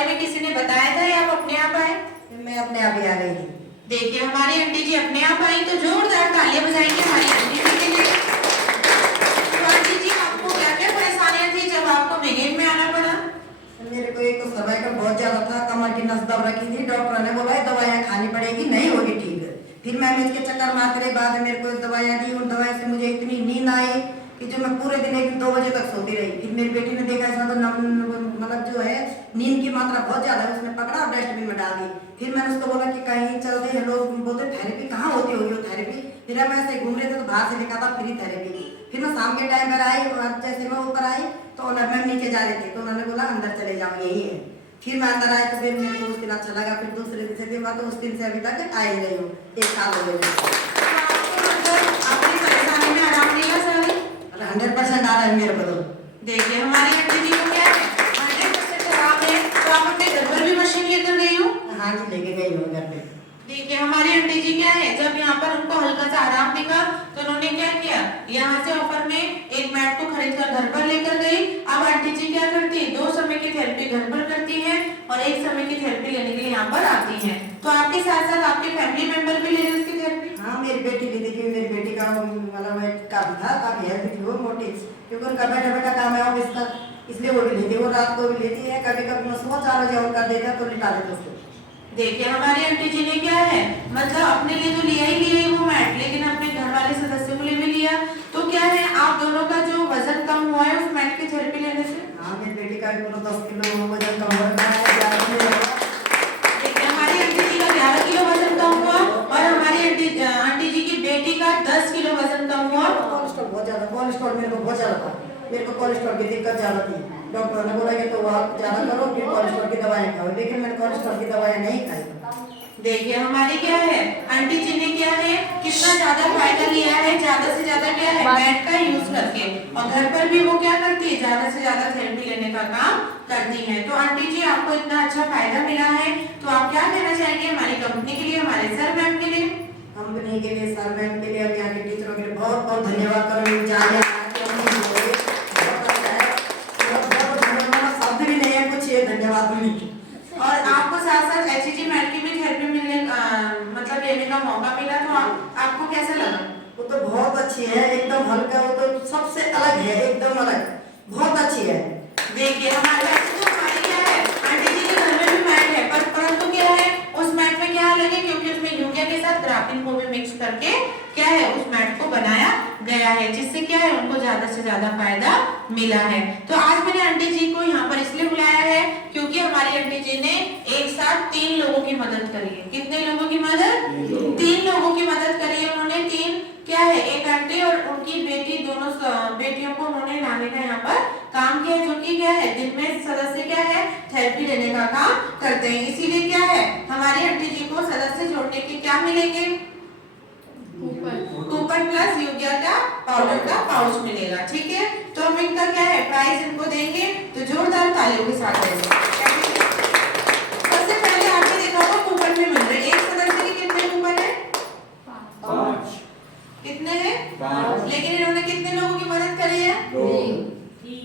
बारे में किसी ने बताया था या आप अपने आप आए? मैं अपने आप ही आ गई थी। देखिए हमारी आंटी जी अपने आप आई, तो जोरदार तालियां बजाएंगे हमारी आंटी जी के लिए। तो आंटी जी आपको क्या क्या परेशानियां थी जब आपको मिग्रेन में आना पड़ा? मेरे को एक तो सर्वाइकल बहुत ज्यादा था, कमर की नस दब रखी थी, डॉक्टर ने बोला दवाइयाँ खानी पड़ेगी, नहीं होगी ठीक। फिर मैंने इसके चक्कर मारने के बाद मेरे को दवाइयाँ दी, उन दवाई से मुझे इतनी नींद आई कि जो मैं पूरे दिन 1-2 बजे तक सोती रही। फिर मेरी बेटी ने देखा इसमें तो मतलब जो है नींद की मात्रा बहुत ज्यादा है, उसने पकड़ा और डस्टबिन में डाल दी। फिर मैंने उसको बोला कि कहीं चलते हैं, लोग बोलते थेरेपी कहाँ होती होगी वो थेरेपी। फिर हम ऐसे घूम रहे थे तो बाहर से लिखा था फ्री थेरेपी। फिर मैं शाम के टाइम पर आई और जैसे मैं ऊपर आई तो ओनर मैम नीचे जा रहे थे, तो उन्होंने बोला अंदर चले जाओ यही है। फिर मैं अंदर आई तो फिर मेरे को उस दिन अच्छा लगा। फिर दूसरे दिन से भी मैं तो उस दिन से अभी तक आई रही हूँ, 1 साल हो गए। आपकी परेशानी में आराम मिला सर? 100% आ रहा है मेरे को तो। देखिए हमारी आंटी जी को क्या है 100% आराम है। तो आप अपने घर पर भी मशीन लेकर गई हो? हाँ जी, लेके गई हूँ घर पे। देखिए हमारी आंटी जी क्या है, जब यहाँ पर उनको हल्का सा आराम दिखा तो उन्होंने क्या किया, यहाँ से ऑफर में एक मैट को खरीद कर घर पर लेकर गई। अब आंटी जी क्या करती है, 2 समय की थेरेपी घर पर करती है और 1 समय की थेरेपी लेने के लिए यहाँ पर आती है। तो आपके साथ साथ आपके फैमिली मेंबर भी ले रहे उसकी थेरेपी? हाँ, मेरी बेटी भी देखी, मेरी बेटी का मतलब काफी था, काफी हेल्थ थी वो, मोटी, क्योंकि उनका बैठा बैठा काम है ऑफिस का, इसलिए वो भी लेती है। वो रात को भी लेती है, कभी कभी सुबह 4 बजे उनका देता तो लिटा देते उसको। देखिए हमारी आंटी जी ने क्या है, मतलब अपने लिए तो लिया ही लिया वो मैट, लेकिन अपने घर वाले सदस्यों के लिए भी लिया। तो क्या है, आप दोनों का जो वजन कम हुआ है उस मैट की थेरेपी लेने से? हाँ, मेरी बेटी का 10 किलो वजन कम हो रहा है, 11 किलो। देखिए हमारी आंटी जी का 11 किलो वजन कम हुआ और हमारी आंटी जी की बेटी का 10 किलो वजन कम हुआ। कोलेस्ट्रॉल बहुत ज्यादा, कोलेस्ट्रॉल मेरे को बहुत ज्यादा था, मेरे को कोलेस्ट्रॉल की दिक्कत ज्यादा थी। डॉक्टर ने बोला कि तो आप ज्यादा करो, फिर कोलेस्ट्रॉल की दवाएं खाओ, लेकिन मैंने कोलेस्ट्रॉल की दवाएं नहीं खाई। देखिए हमारी क्या है, आंटी जी ने क्या है कितना ज्यादा फायदा लिया है, ज्यादा से ज्यादा क्या है मैट का यूज करके, और घर पर भी वो क्या करती है, ज्यादा से ज्यादा थेरेपी लेने का काम करती है। तो आंटी जी आपको इतना अच्छा फायदा मिला है, तो आप क्या कहना चाहेंगे हमारी कंपनी के लिए, हमारे सर मैम के लिए? कंपनी के लिए, सर मैम के लिए और यहाँ के टीचरों के लिए बहुत बहुत धन्यवाद करूँगी। जाने शब्द भी नहीं है कुछ, ये धन्यवाद दूंगी। और आपको साथ साथ एचईजी मैट की भी थेरेपी मिलने मतलब लेने का मौका मिला, तो आपको कैसा लगा? वो तो बहुत अच्छी है, एकदम हल्का, वो तो सबसे अलग है, एकदम अलग, बहुत अच्छी है। देखिए हमारे क्या है, आंटी जी के घर में भी मैट है, पर परंतु क्या है उस मैट में क्या अलग है, क्योंकि उसमें यूरिया के साथ ग्राफिन को भी मिक्स करके क्या है उस मैट को बनाया गया है, जिससे क्या है उनको ज्यादा से ज्यादा फायदा मिला है। तो आज मैंने आंटी जी को यहाँ पर इसलिए बुलाया है क्योंकि हमारी आंटी जी ने एक साथ 3 लोगों की मदद करी है। कितने लोगों की मदद? 3 लोगों की मदद करी है उन्होंने। 3 क्या है, एक आंटी और उनकी बेटी, दोनों बेटियों को उन्होंने लाने का यहाँ पर काम किया, जो कि क्या है दिन में सदस्य क्या है थेरेपी लेने का काम करते हैं। इसीलिए क्या है हमारी आंटी जी को सदस्य जोड़ने के क्या मिलेंगे, कूपन प्लस यूरिया का पाउडर का पाउच मिलेगा। ठीक है, तो हम इनका क्या है प्राइस इनको देंगे, तो जोरदार तालियों के साथ देंगे। सबसे पहले आपने देखा होगा कूपन भी मिल रहे हैं। एक सदस्य के कितने कूपन है? 5। कितने हैं? 5। लेकिन इन्होंने कितने लोगों की मदद करी है? 3।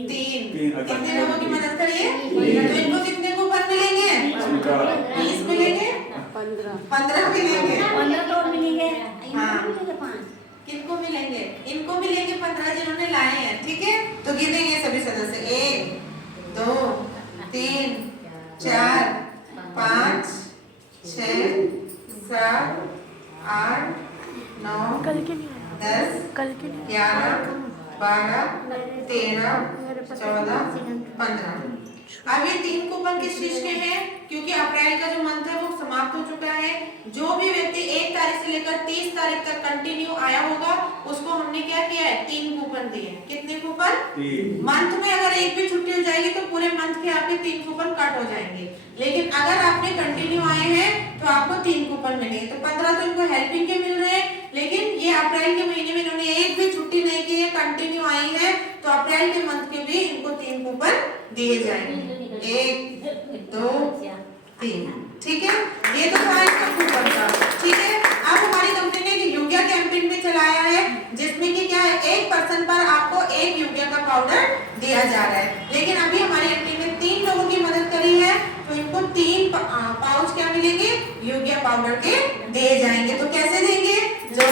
3। कितने लोगों की मदद करी है? तो इनको कितने कूपन मिलेंगे? 20 मिलेंगे, 15 मिलेंगे। 15 तो मिलेंगे। हाँ। मिलेंगे 5। किनको मिलेंगे? इनको मिलेंगे 15 जिन्होंने लाए हैं। ठीक है, तो गिनेंगे सभी सदस्य, 1 2 3 4 5 6 7 8 9 10 11 12 13 14 15। अब ये 3 कूपन किस चीज के हैं, क्योंकि अप्रैल का जो मंथ है वो समाप्त हो चुका है। जो भी व्यक्ति 1 तारीख से लेकर 30 तारीख तक कंटिन्यू आया होगा उसको हमने क्या किया है 3 कूपन दिए। कितने कूपन? मंथ में अगर एक भी छुट्टी हो जाएगी तो पूरे मंथ के आपके 3 कूपन कट हो जाएंगे, लेकिन अगर आपने कंटिन्यू आए हैं तो आपको 3 कूपन मिलेंगे। तो 15 तो इनको हेल्पिंग के मिल रहे हैं, लेकिन ये अप्रैल के महीने में इन्होंने एक भी छुट्टी नहीं की है, कंटिन्यू आई है, तो अप्रैल के मंथ के भी इनको 3 कूपन दिए जाएंगे। 1 2 3। ठीक है, ये तो था इसका कूपन का। ठीक है, अब हमारी कंपनी ने एक यूरिया कैंपेन में चलाया है, जिसमें कि क्या है 1 पर्सन पर आपको 1 यूरिया का पाउडर दिया जा रहा है। लेकिन अभी हमारी आंटी ने 3 लोगों की मदद करी है, तो इनको पाउच क्या मिलेंगे, यूरिया पाउडर के दे जाएंगे। तो कैसे देंगे, जो